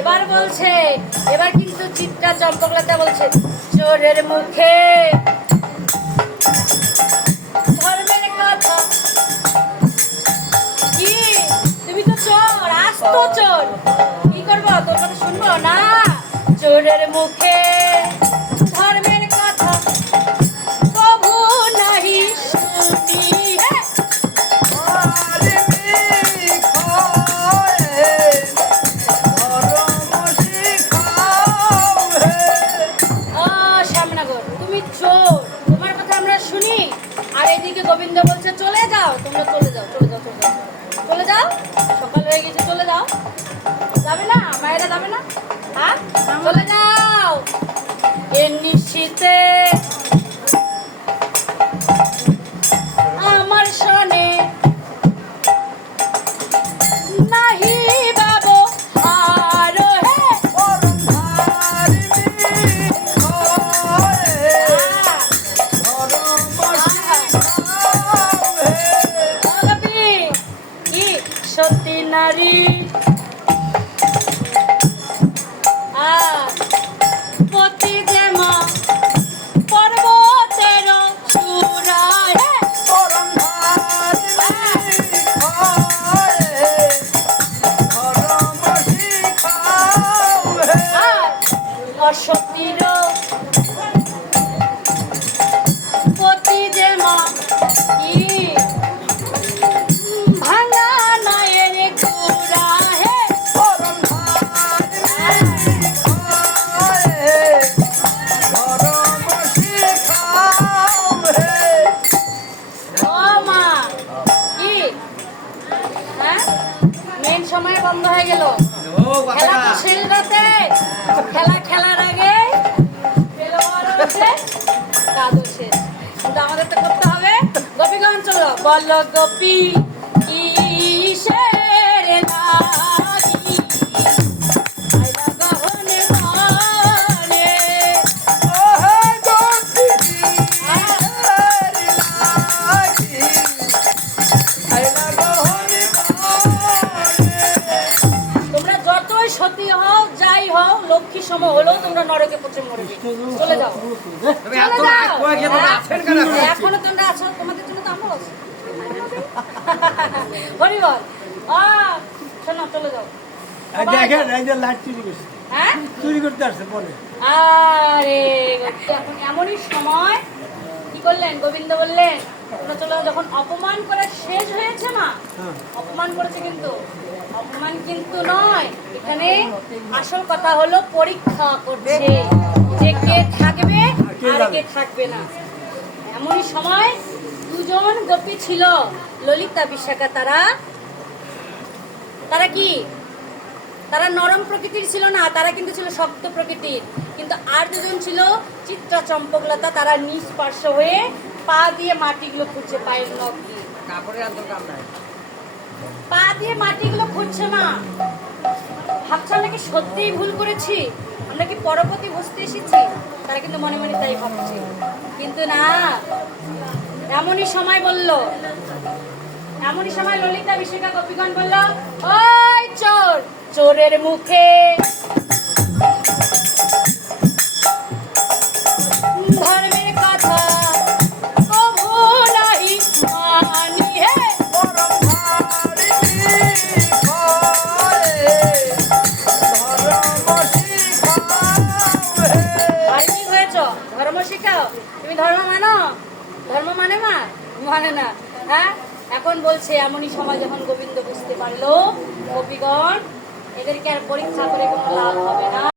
এবার বলছে, এবার কিন্তু চিত্রা চম্পকলতা বলছে, চোরের মুখে ধর্মের কথা। কি তুমি তো চোর, আস্ত চোর, কি করবো? তোর কথা শুনবো না? চোরের মুখে ধর্মের কথা প্রভু নাহি শুনি। তুমি চোর, তোমার কথা আমরা শুনি, আর এইদিকে গোবিন্দ বলছে চলে যাও, তোমরা চলে যাও, চলে যাও, চলে যাও, চলে যাও, সকাল হয়ে গেছে, চলে যাও। যাবে না মায়েরা, যাবে না? হ্যাঁ, চলে যাও। এর নিশ্চিতে আমার শোনে নাহি বাবু আরো হে সতী নারী পতি যেমা পর্বতের চূড়ায় অসতীর পতি যেমা ভাঙা নয়ের চূড়া হে মেন সময় বন্ধ হয়ে গেল। খেলা তো শেষ রাতে, খেলা খেলার আগে কাজও শেষ, কিন্তু আমাদের তো করতে হবে। গোপীগণ চলো, বল গোপী কিসের লাগি আইলা গহনে মনে সতী হও, যাই হও, লক্ষ্মী সম হলেও তোমরা নরকে পচে মরবে। চলে যাও, এখনো তোমরা আছো, তোমাদের জন্য তো আমরা আছি। হরি বল। শোনো, চলে যাও। হ্যাঁ, চুরি করতে আসছে পরে। আরে এখন এমনই সময় কি করলেন? গোবিন্দ বললেন তোমরা চলে যাও। যখন অপমান করা শেষ হয়েছে না, অপমান করেছে, কিন্তু অপমান কিন্তু নয়, এখানে আসল কথা হলো পরীক্ষা করছে যে কে থাকবে আর কে থাকবে না। এমনই সময় দুজন গোপী ছিল, ললিতা বিশাখা। তারা কি, তারা নরম প্রকৃতির ছিল না, তারা কিন্তু ছিল শক্ত প্রকৃতির। কিন্তু আর দুজন ছিল চিত্রা চম্পকলতা, তারা নিষ্পার্শ্ব হয়ে পা দিয়ে মাটিগুলো খুঁজছে, পায়ের নখ দিয়ে পা দিয়ে মাটিগুলো খুঁজছে। মা ভাবছে আমরা কি সত্যিই ভুল করেছি, আমরা কি পরপতি বসতে এসেছি? তারা কিন্তু মনে মনে তাই ভাবছে, কিন্তু না। এমনই সময় বলল, এমনই সময় ললিতা বিশাখা গোপীগণ বলল, ওই চোর, চোরের মুখে ধর্মের কথা প্রভু নাহি মানি হে। ধর্ম শিখাও, তুমি ধর্ম মানো? ধর্ম মানে মা? মানে না। হ্যাঁ, এখন বলছে এমনই সময় যখন গোবিন্দ বুঝতে পারলো গোপীগণ এদেরকে আর পরীক্ষা করে কোনো লাভ হবে না।